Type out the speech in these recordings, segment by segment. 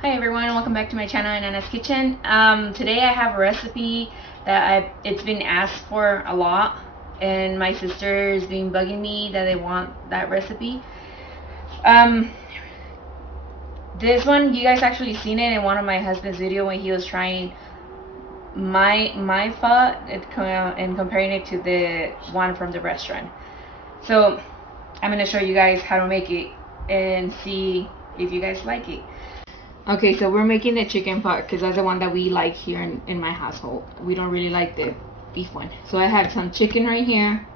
Hi everyone, welcome back to my channel Nana's Kitchen. Today I have a recipe that it's been asked for a lot, and my sister's been bugging me that they want that recipe. Um, this one you guys actually seen it in one of my husband's video when he was trying my pho and comparing it to the one from the restaurant. So I'm gonna show you guys how to make it and see if you guys like it. Okay, so we're making the chicken pot because that's the one that we like here in my household. We don't really like the beef one. So I have some chicken right here.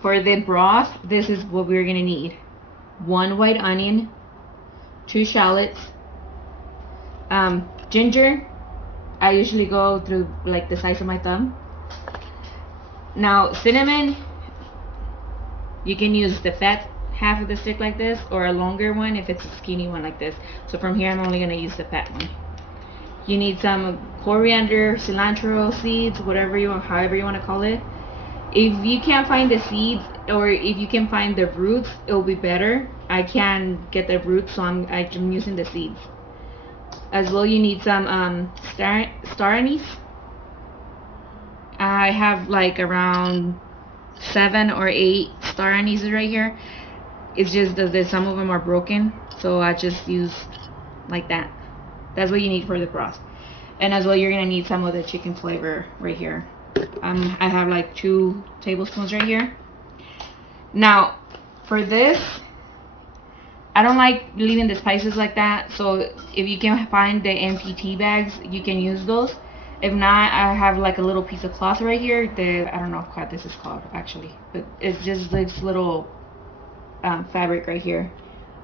For the broth, this is what we're gonna need: 1 white onion, 2 shallots, ginger. I usually go through like the size of my thumb. Now cinnamon, you can use the fat half of the stick like this, or a longer one if it's a skinny one like this. So from here I'm only going to use the fat one. You need some coriander, cilantro seeds, however you want to call it. If you can't find the seeds, or if you can find the roots, it will be better. I can't get the roots, so I'm using the seeds. As well, you need some star anise. I have like around 7 or 8 star anise right here. It's just that some of them are broken, so I just use like that. That's what you need for the broth. And as well, you're gonna need some of the chicken flavor right here. I have like 2 tablespoons right here. Now, for this, I don't like leaving the spices like that, so if you can find the MPT bags, you can use those. If not, I have like a little piece of cloth right here. I don't know what this is called actually, but it's just this little fabric right here.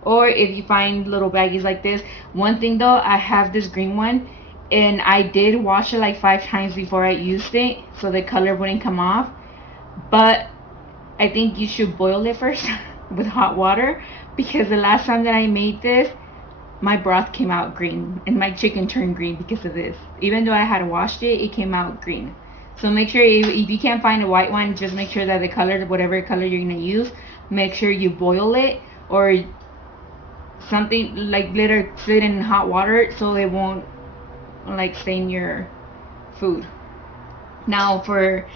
Or if you find little baggies like this. One thing though, I have this green one, and I did wash it like 5 times before I used it, so the color wouldn't come off. But I think you should boil it first with hot water, because the last time that I made this, my broth came out green and my chicken turned green because of this. Even though I had washed it, it came out green. So make sure if you can't find a white one, just make sure that the color, whatever color you're gonna use, make sure you boil it, or something like later put it in hot water so it won't like stain your food. Now for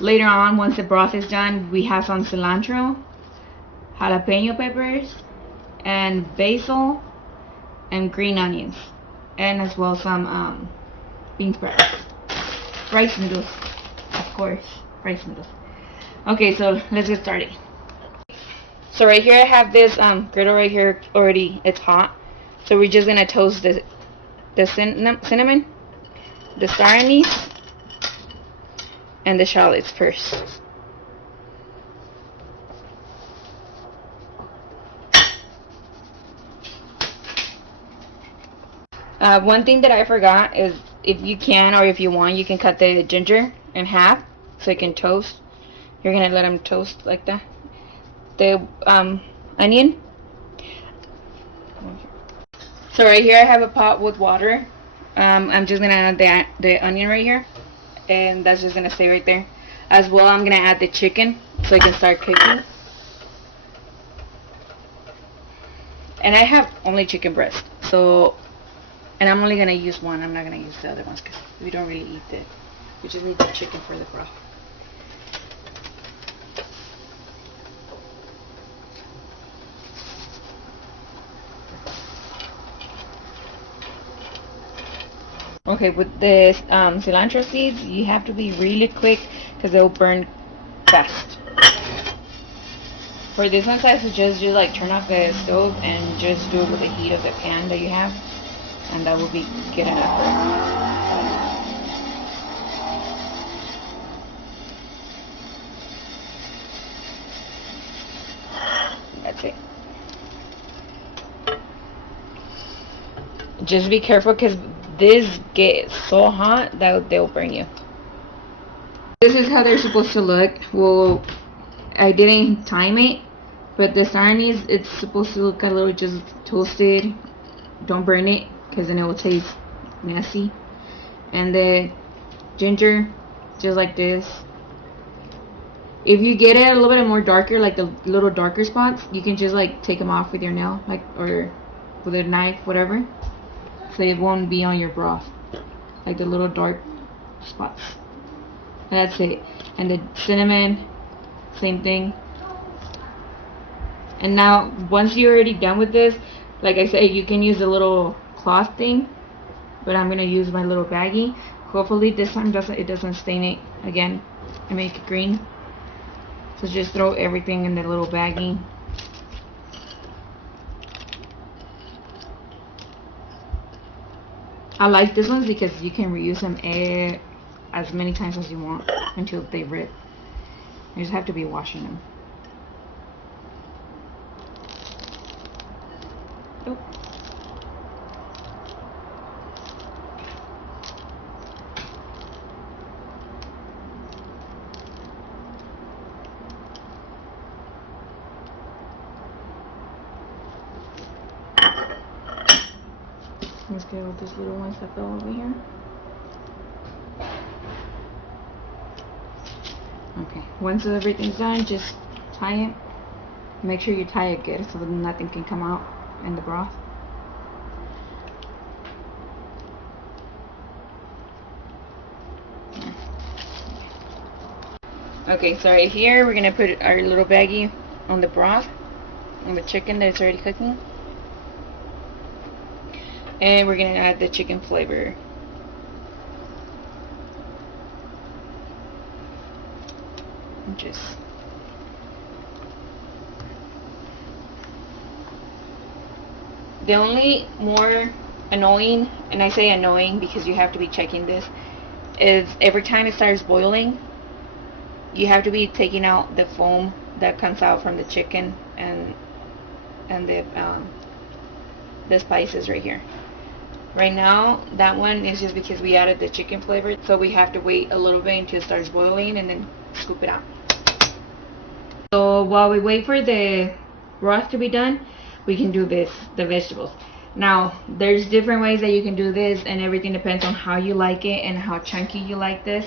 later on, once the broth is done, we have some cilantro, jalapeno peppers, and basil, and green onions, and as well some bean sprouts, rice noodles, of course, rice noodles. Okay, so let's get started. So right here I have this griddle right here already. It's hot, so we're just gonna toast the cinnamon, the star anise, and the shallots first. One thing that I forgot is, if you can, or if you want, you can cut the ginger in half so it can toast. You're gonna let them toast like that. The onion. So right here I have a pot with water. I'm just gonna add the onion right here, and that's just gonna stay right there. As well, I'm gonna add the chicken so it can start cooking. And I have only chicken breast, so, and I'm only gonna use one. I'm not gonna use the other ones because we don't really eat it. We just need the chicken for the broth. Okay, with the cilantro seeds, you have to be really quick because they'll burn fast. For this one, I suggest you like turn off the stove and just do it with the heat of the pan that you have, and that will be good enough. That's it. Just be careful because this gets so hot that they'll burn you. This is how they're supposed to look. Well, I didn't time it, but the star anise, it's supposed to look a little just toasted. Don't burn it because then it will taste nasty. And the ginger, just like this. If you get it a little bit more darker, like the little darker spots, you can just like take them off with your nail, like, or with a knife, whatever, so it won't be on your broth, like the little dark spots. And that's it. And the cinnamon, same thing. And now, once you're already done with this, like I said, you can use a little cloth thing, but I'm gonna use my little baggie. Hopefully this time it doesn't stain it again and make it green. So just throw everything in the little baggie. I like this ones because you can reuse them as many times as you want until they rip. You just have to be washing them. Oh. Let's get all these little ones that fell over here. Okay, once everything's done, just tie it. Make sure you tie it good so that nothing can come out in the broth. Okay, so right here we're gonna put our little baggie on the broth, on the chicken that's already cooking. And we're gonna add the chicken flavor. Just the only more annoying, and I say annoying because you have to be checking this, is every time it starts boiling, you have to be taking out the foam that comes out from the chicken and the spices right here. Right now, that one is just because we added the chicken flavor, so we have to wait a little bit until it starts boiling and then scoop it out. So while we wait for the broth to be done, we can do the vegetables. Now, there's different ways that you can do this, and everything depends on how you like it and how chunky you like this.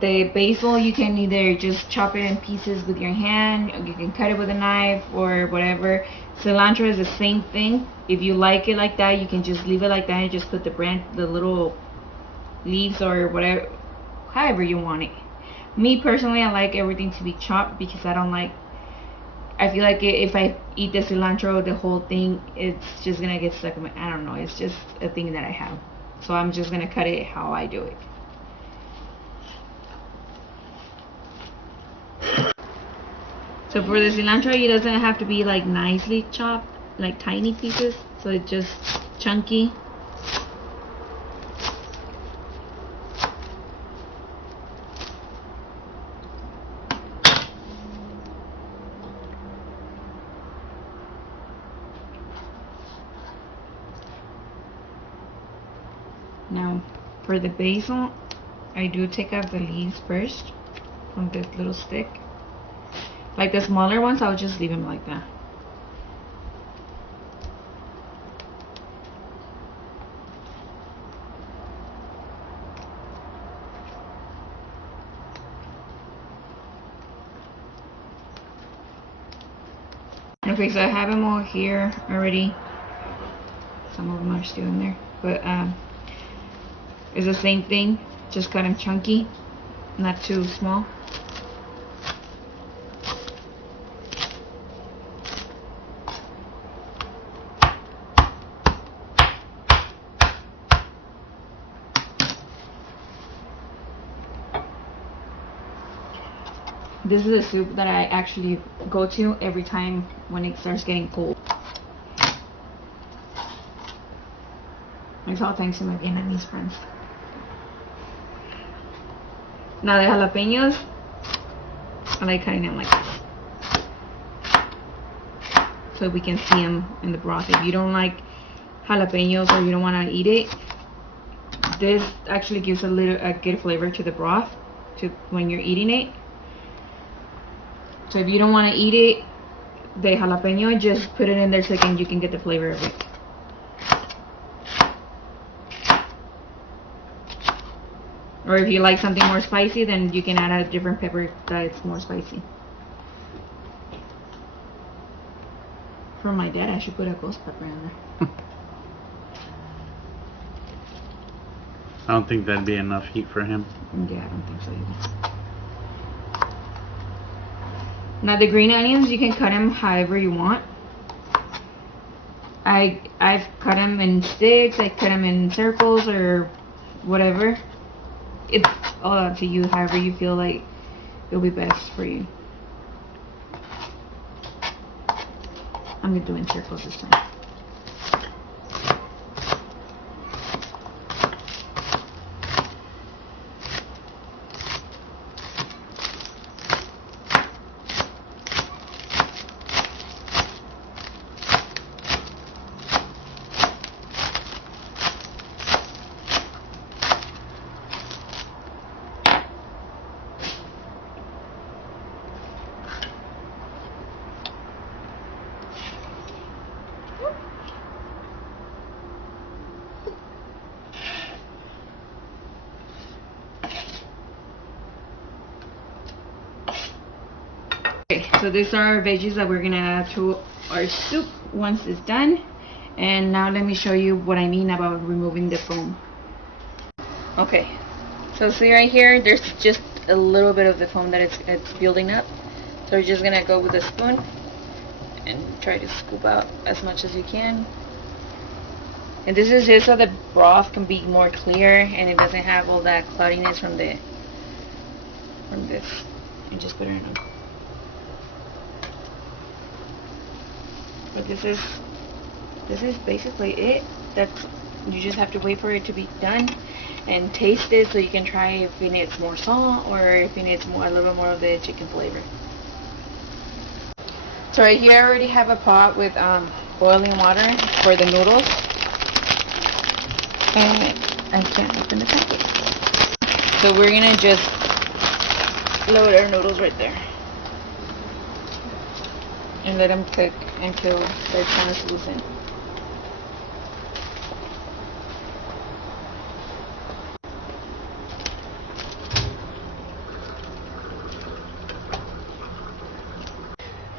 The basil, you can either just chop it in pieces with your hand, or you can cut it with a knife or whatever. Cilantro is the same thing. If you like it like that, you can just leave it like that and just put the little leaves or whatever, however you want it. Me personally, I like everything to be chopped because I feel like if I eat the cilantro, the whole thing, it's just gonna get stuck in my, I don't know, it's just a thing that I have. So I'm just gonna cut it how I do it. So for the cilantro, it doesn't have to be like nicely chopped, like tiny pieces. So it's just chunky. Now, for the basil, I do take out the leaves first from this little stick. Like the smaller ones, I'll just leave them like that. Okay, so I have them all here already. Some of them are still in there, but it's the same thing, just cut them chunky, not too small. This is a soup that I actually go to every time when it starts getting cold. It's all thanks to my Vietnamese friends. Now the jalapenos, I like cutting them like this, so we can see them in the broth. If you don't like jalapenos or you don't want to eat it, this actually gives a good flavor to the broth when you're eating it. So if you don't want to eat it, the jalapeno, just put it in there so you can get the flavor of it. Or if you like something more spicy, then you can add a different pepper that's more spicy. For my dad, I should put a ghost pepper in there. I don't think that'd be enough heat for him. Yeah, I don't think so either. Now the green onions, you can cut them however you want. I've cut them in sticks, I cut them in circles or whatever. It's all up to you, however you feel like it'll be best for you. I'm gonna do in circles this time. Okay, so these are our veggies that we're gonna add to our soup once it's done. And now let me show you what I mean about removing the foam. Okay, so see right here, there's just a little bit of the foam that it's building up. So we're just gonna go with a spoon and try to scoop out as much as you can. And this is just so the broth can be more clear and it doesn't have all that cloudiness from this. And just put it in. But this is basically it. You just have to wait for it to be done and taste it so you can try if it needs more salt or if it needs a little bit more of the chicken flavor. So right here I already have a pot with boiling water for the noodles. And I can't open the packet. So we're gonna just load our noodles right there. And let them cook until they're translucent.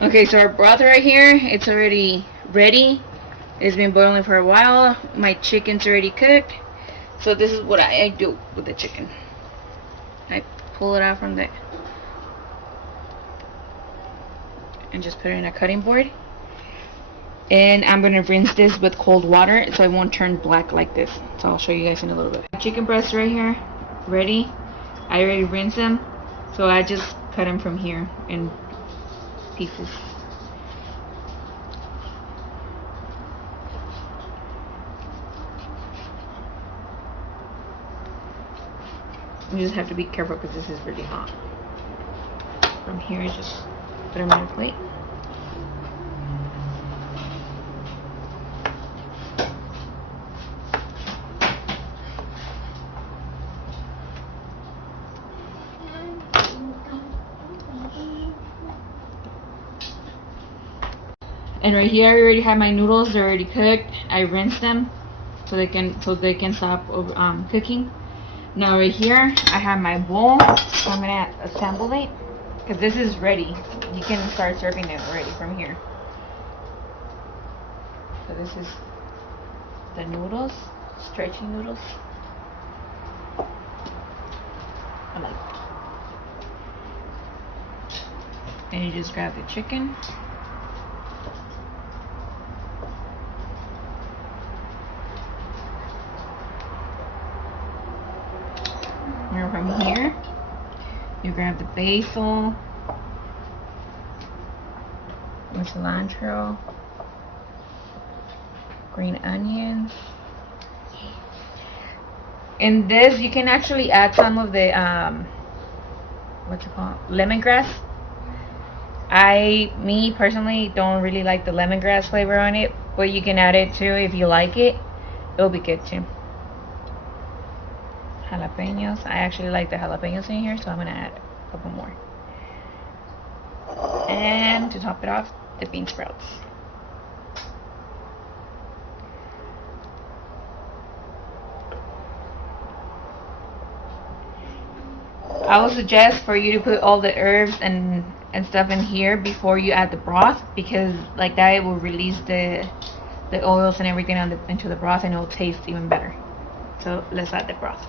Okay, so our broth right here, it's already ready. It's been boiling for a while. My chicken's already cooked. So this is what I do with the chicken. I pull it out from the and just put it in a cutting board. And I'm gonna rinse this with cold water so it won't turn black like this. So I'll show you guys in a little bit. Chicken breasts right here, ready. I already rinsed them, so I just cut them from here in pieces. You just have to be careful because this is really hot. From here, just put them on a plate. And right here, I already have my noodles. They're already cooked. I rinsed them so they can stop cooking. Now right here, I have my bowl. So I'm gonna assemble it because this is ready. You can start serving it already from here. So this is the noodles, stretchy noodles. I like it. And you just grab the chicken. And from here, you grab the basil, the cilantro, green onions. In this, you can actually add some of the lemongrass. Me personally don't really like the lemongrass flavor on it, but you can add it too if you like it. It'll be good too. Jalapenos. I actually like the jalapenos in here, so I'm gonna add a couple more. And to top it off, the bean sprouts. I would suggest for you to put all the herbs and and stuff in here before you add the broth, because like that it will release the oils and everything into the broth, and it will taste even better. So let's add the broth.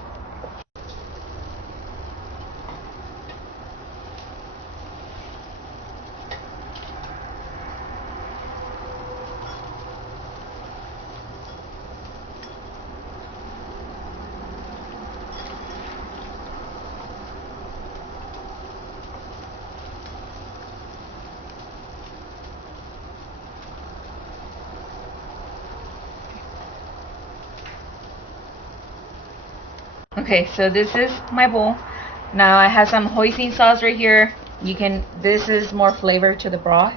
Okay, so this is my bowl. Now I have some hoisin sauce right here. This is more flavor to the broth.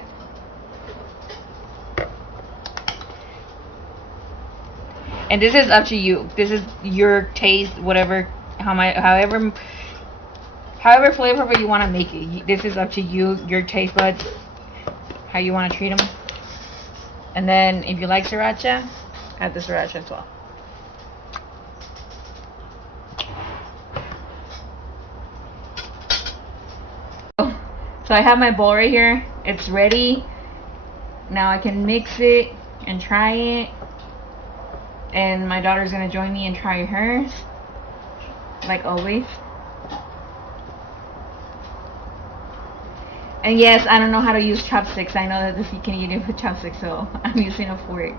And this is up to you. This is your taste, however flavorful you want to make it. This is up to you, your taste buds, how you want to treat them. And then if you like sriracha, add the sriracha as well. So I have my bowl right here. It's ready. Now I can mix it and try it. And my daughter's gonna join me and try hers, like always. And yes, I don't know how to use chopsticks. I know that you can eat it with chopsticks, so I'm using a fork.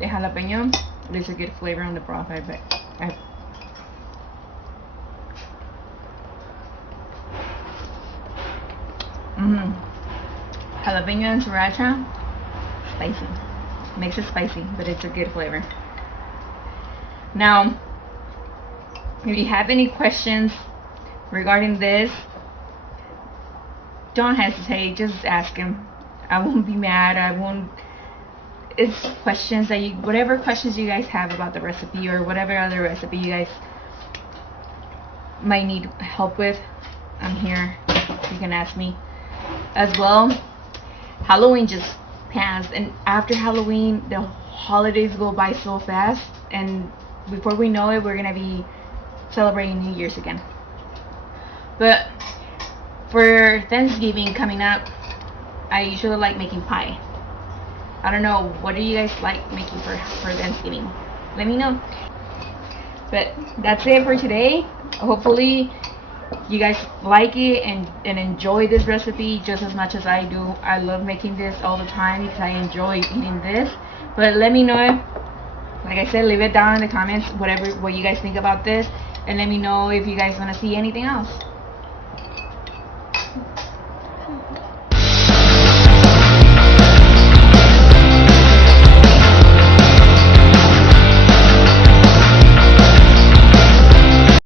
The jalapeno leaves a good flavor on the broth, I bet. Jalapeno and sriracha, spicy. Makes it spicy, but it's a good flavor. Now, if you have any questions regarding this, don't hesitate, just ask him. I won't be mad. It's questions that whatever questions you guys have about the recipe, or whatever other recipe you guys might need help with, I'm here. You can ask me as well. Halloween just passed, and after Halloween the holidays go by so fast, and before we know it we're gonna be celebrating New Year's again. But for Thanksgiving coming up, I usually like making pie. I don't know, what do you guys like making for Thanksgiving? Let me know. But that's it for today. Hopefully you guys like it and enjoy this recipe just as much as I do. I love making this all the time because I enjoy eating this. But let me know, like I said, leave it down in the comments what you guys think about this, and let me know if you guys want to see anything else.